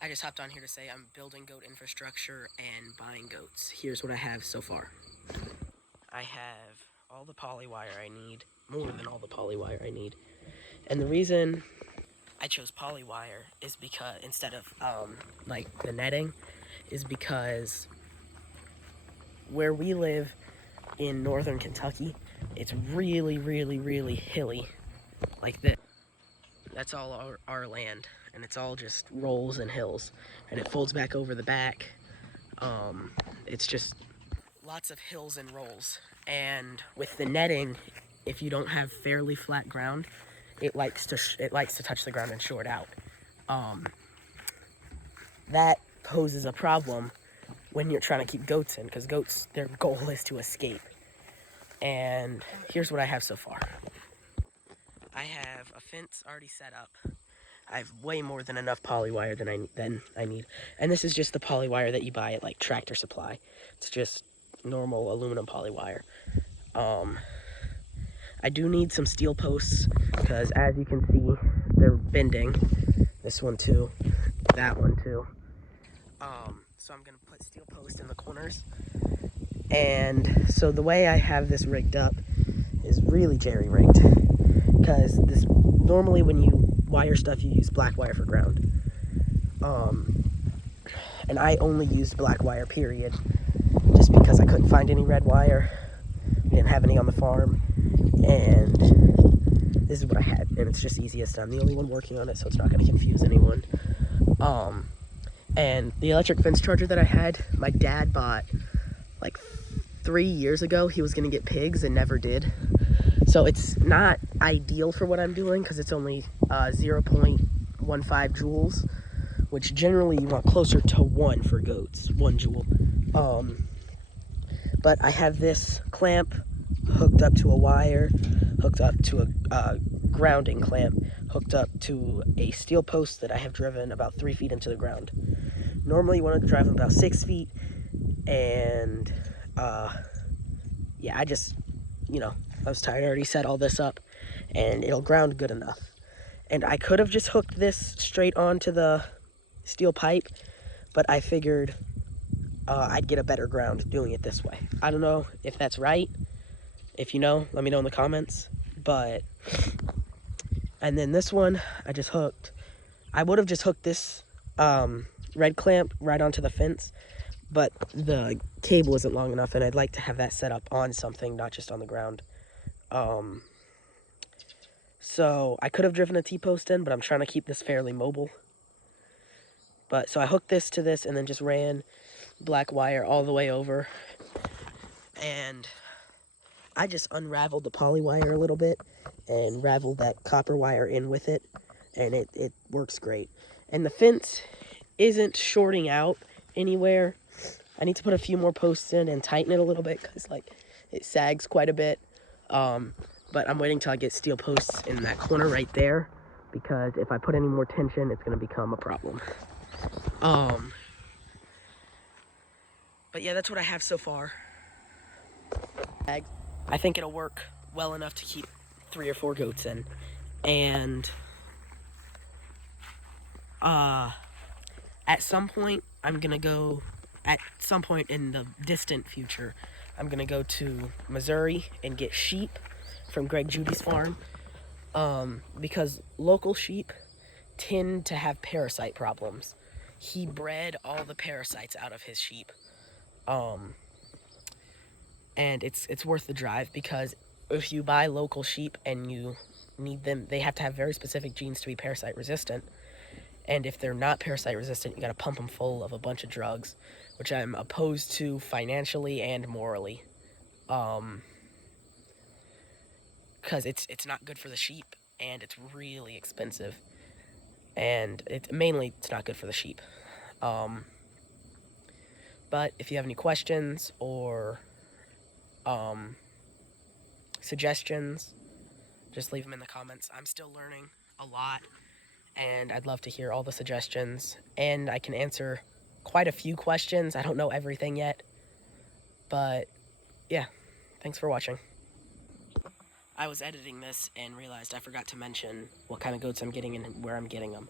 I just hopped on here to say I'm building goat infrastructure and buying goats. Here's what I have so far. I have all the poly wire I need, more than all the poly wire I need. And the reason I chose poly wire is because instead of like the netting is because where we live in northern Kentucky, it's really, really, really hilly like this. That's all our land, and it's all just rolls and hills, and it folds back over the back. It's just lots of hills and rolls, and with the netting, if you don't have fairly flat ground, it likes to touch the ground and short out. That poses a problem when you're trying to keep goats in, because goats, their goal is to escape. And here's what I have so far. I have a fence already set up. I have way more than enough poly wire than I need. And this is just the poly wire that you buy at like Tractor Supply. It's just normal aluminum poly wire. I do need some steel posts because as you can see, they're bending. This one too, that one too. So I'm gonna put steel posts in the corners. And so the way I have this rigged up is really jerry rigged, because this normally when you wire stuff you use black wire for ground. And I only used black wire, period, just because I couldn't find any red wire. We didn't have any on the farm, and this is what I had, and it's just easiest. I'm the only one working on it, so it's not going to confuse anyone. And the electric fence charger that I had, my dad bought like 3 years ago. He was going to get pigs and never did. So it's not ideal for what I'm doing because it's only 0.15 joules, which generally you want closer to 1 for goats, 1 joule. But I have this clamp hooked up to a wire, hooked up to a grounding clamp, hooked up to a steel post that I have driven about 3 feet into the ground. Normally you want to drive them about 6 feet, and yeah, I just, I was tired. I already set all this up, and it'll ground good enough. And I could have just hooked this straight onto the steel pipe, but I figured I'd get a better ground doing it this way. I don't know if that's right. If you know, let me know in the comments. And then this one, I just hooked. I would have just hooked this red clamp right onto the fence, but the cable isn't long enough, and I'd like to have that set up on something, not just on the ground. So I could have driven a T-post in, but I'm trying to keep this fairly mobile. So I hooked this to this and then just ran black wire all the way over. And I just unraveled the poly wire a little bit and raveled that copper wire in with it. And it works great. And the fence isn't shorting out anywhere. I need to put a few more posts in and tighten it a little bit because it sags quite a bit. But I'm waiting till I get steel posts in that corner right there, because if I put any more tension, it's going to become a problem. But yeah, that's what I have so far. I think it'll work well enough to keep 3 or 4 goats in. And at some point in the distant future, I'm gonna go to Missouri and get sheep from Greg Judy's farm, because local sheep tend to have parasite problems. He bred all the parasites out of his sheep, and it's worth the drive, because if you buy local sheep and you need them, they have to have very specific genes to be parasite resistant. And if they're not parasite resistant, you got to pump them full of a bunch of drugs, which I'm opposed to financially and morally. Because it's not good for the sheep, and it's really expensive. And it's not good for the sheep. But if you have any questions or suggestions, just leave them in the comments. I'm still learning a lot, and I'd love to hear all the suggestions. And I can answer quite a few questions. I don't know everything yet, but yeah, thanks for watching. I was editing this and realized I forgot to mention what kind of goats I'm getting and where I'm getting them.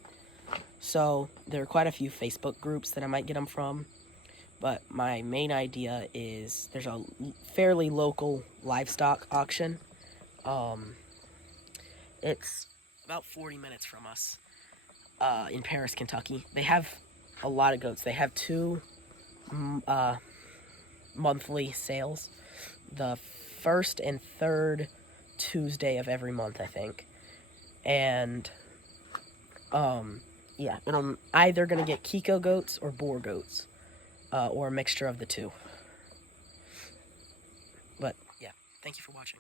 So there are quite a few Facebook groups that I might get them from. But my main idea is there's a fairly local livestock auction. It's about 40 minutes from us in Paris, Kentucky. They have a lot of goats. They have two monthly sales, the first and third Tuesday of every month, I think. And yeah, and I'm either gonna get Kiko goats or Boer goats, or a mixture of the two. But yeah, thank you for watching.